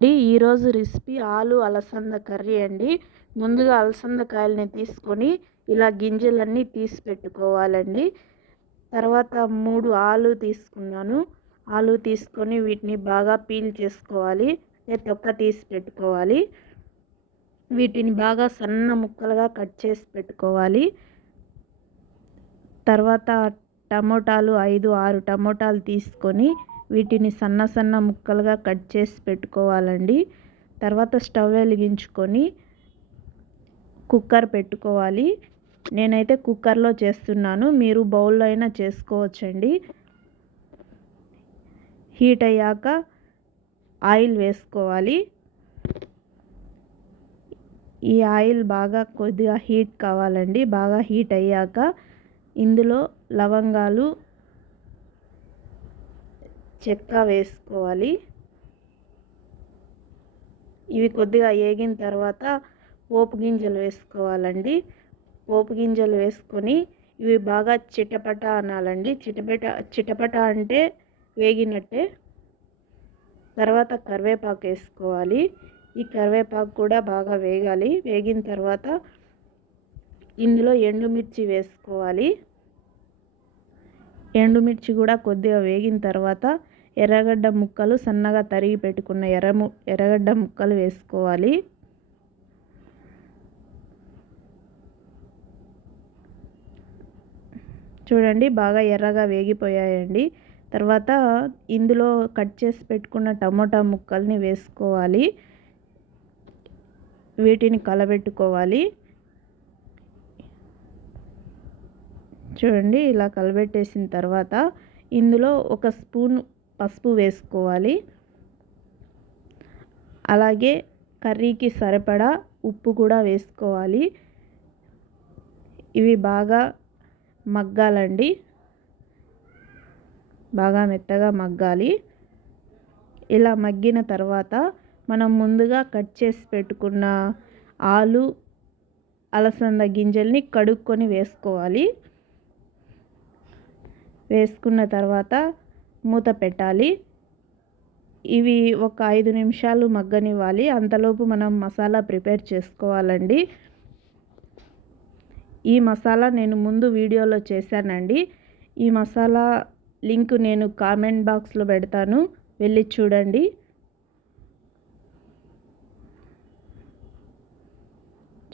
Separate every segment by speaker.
Speaker 1: అండి ఈరోజు రెసిపీ ఆలు అలసంద కర్రీ అండి. ముందుగా అలసంద కాయలని తీసుకొని ఇలా గింజలన్నీ తీసి పెట్టుకోవాలండి. తర్వాత మూడు ఆలు తీసుకున్నాను. ఆలు తీసుకొని వీటిని బాగా పీల్ చేసుకోవాలి. తొక్క తీసి పెట్టుకోవాలి. వీటిని బాగా సన్న ముక్కలుగా కట్ చేసి పెట్టుకోవాలి. తర్వాత టమోటాలు ఐదు ఆరు టమోటాలు తీసుకొని వీటిని సన్న సన్న ముక్కలుగా కట్ చేసి పెట్టుకోవాలండి. తర్వాత స్టవ్ వెలిగించుకొని కుక్కర్ పెట్టుకోవాలి. నేనైతే కుక్కర్లో చేస్తున్నాను. మీరు బౌల్లో అయినా చేసుకోవచ్చండి. హీట్ అయ్యాక ఆయిల్ వేసుకోవాలి. ఈ ఆయిల్ బాగా కొద్దిగా హీట్ కావాలండి. బాగా హీట్ అయ్యాక ఇందులో లవంగాలు చెక్క వేసుకోవాలి. ఇవి కొద్దిగా వేగిన తర్వాత పోపు గింజలు వేసుకోవాలండి. పోపు గింజలు వేసుకొని ఇవి బాగా చిటపట అనాలండి. చిటపట చిటపట అంటే వేగినట్టే. తర్వాత కరివేపాకు వేసుకోవాలి. ఈ కరివేపాకు కూడా బాగా వేగాలి. వేగిన తర్వాత ఇందులో ఎండుమిర్చి వేసుకోవాలి. ఎండుమిర్చి కూడా కొద్దిగా వేగిన తర్వాత ఎర్రగడ్డ ముక్కలు సన్నగా తరిగి పెట్టుకున్న ఎర్ర ఎర్రగడ్డ ముక్కలు వేసుకోవాలి. చూడండి బాగా ఎర్రగా వేగిపోయాయండి. తర్వాత ఇందులో కట్ చేసి పెట్టుకున్న టమోటా ముక్కల్ని వేసుకోవాలి. వీటిని కలబెట్టుకోవాలి. చూడండి ఇలా కలబెట్టేసిన తర్వాత ఇందులో ఒక స్పూన్ పసుపు వేసుకోవాలి. అలాగే కర్రీకి సరిపడా ఉప్పు కూడా వేసుకోవాలి. ఇవి బాగా మగ్గాలండి. బాగా మెత్తగా మగ్గాలి. ఇలా మగ్గిన తర్వాత మనం ముందుగా కట్ చేసి పెట్టుకున్న ఆలు అలసంద గింజల్ని కడుక్కొని వేసుకోవాలి. వేసుకున్న తర్వాత మూత పెట్టాలి. ఇవి ఒక ఐదు నిమిషాలు మగ్గనివ్వాలి. అంతలోపు మనం మసాలా ప్రిపేర్ చేసుకోవాలండి. ఈ మసాలా నేను ముందు వీడియోలో చేశానండి. ఈ మసాలా లింక్ నేను కామెంట్ బాక్స్లో పెడతాను. వెళ్ళి చూడండి.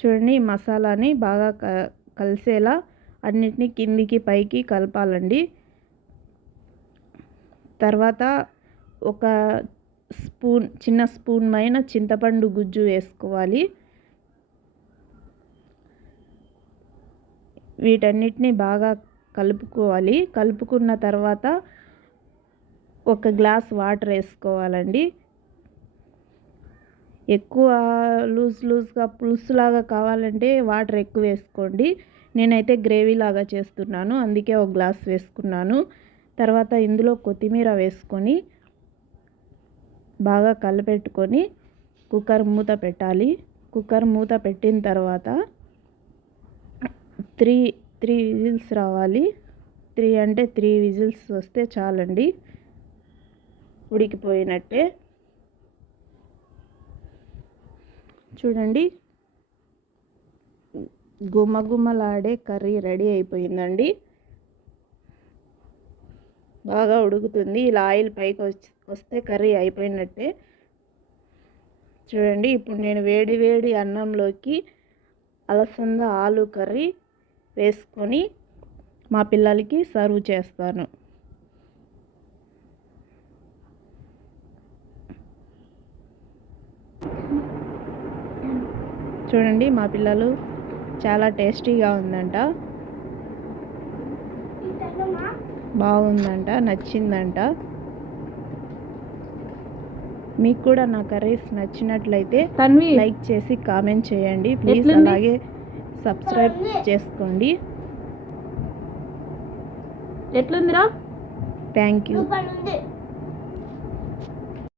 Speaker 1: చూడండి మసాలాని బాగా కలిసేలా అన్నిటినీ కిందికి పైకి కలపాలండి. తర్వాత ఒక స్పూన్ చిన్న స్పూన్ పైన చింతపండు గుజ్జు వేసుకోవాలి. వీటన్నిటిని బాగా కలుపుకోవాలి. కలుపుకున్న తర్వాత ఒక గ్లాస్ వాటర్ వేసుకోవాలండి. ఎక్కువ లూజ్ లూజ్గా పులుసులాగా కావాలంటే వాటర్ ఎక్కువ వేసుకోండి. నేనైతే గ్రేవీ లాగా చేస్తున్నాను. అందుకే ఒక గ్లాస్ వేసుకున్నాను. తర్వాత ఇందులో కొత్తిమీర వేసుకొని బాగా కలపెట్టుకొని కుక్కర్ మూత పెట్టాలి. కుక్కర్ మూత పెట్టిన తర్వాత త్రీ త్రీ విజిల్స్ రావాలి. త్రీ అంటే త్రీ విజిల్స్ వస్తే చాలండి. ఉడికిపోయినట్టే. చూడండి. గుమ్మగుమ్మలాడే కర్రీ రెడీ అయిపోయిందండి. బాగా ఉడుకుతుంది. ఇలా ఆయిల్ పైకి వస్తే కర్రీ అయిపోయినట్టే. చూడండి ఇప్పుడు నేను వేడి వేడి అన్నంలోకి అలసంద ఆలు కర్రీ వేసుకొని మా పిల్లలకి సర్వ్ చేస్తాను. చూడండి మా పిల్లలు చాలా టేస్టీగా ఉందంట. బాగుందంట నచ్చిందంట. మీకు కూడా నా కర్రీస్ నచ్చినట్లయితే లైక్ చేసి కామెంట్ చేయండి. ప్లీజ్ అలాగే సబ్స్క్రైబ్ చేసుకోండి.
Speaker 2: ఎట్లుందిరా?
Speaker 1: Thank you.